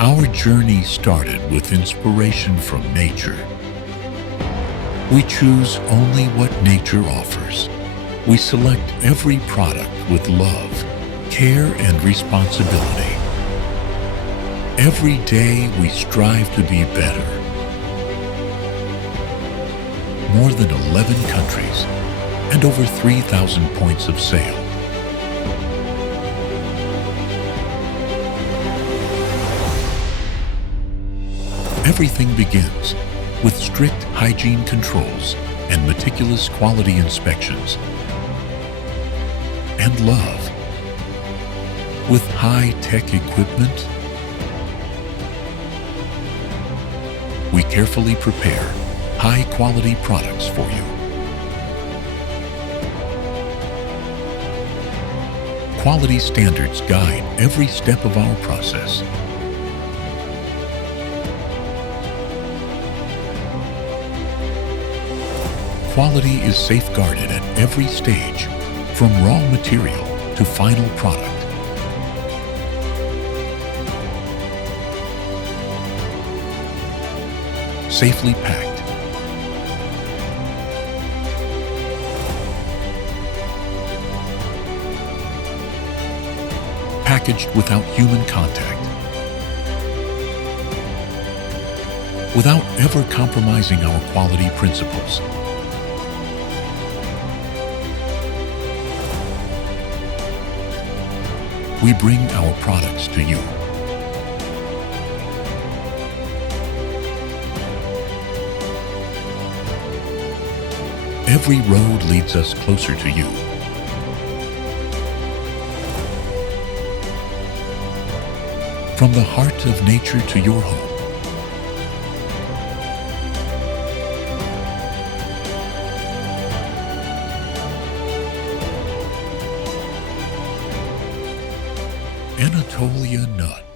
Our journey started with inspiration from nature. We choose only what nature offers. We select every product with love, care, and responsibility. Every day we strive to be better. More than 11 countries and over 3,000 points of sale. Everything begins with strict hygiene controls and meticulous quality inspections. And love. With high-tech equipment, we carefully prepare high-quality products for you. Quality standards guide every step of our process. Quality is safeguarded at every stage, from raw material to final product. Safely packed. Packaged without human contact. Without ever compromising our quality principles. We bring our products to you. Every road leads us closer to you. From the heart of nature to your home. Anatolia nut.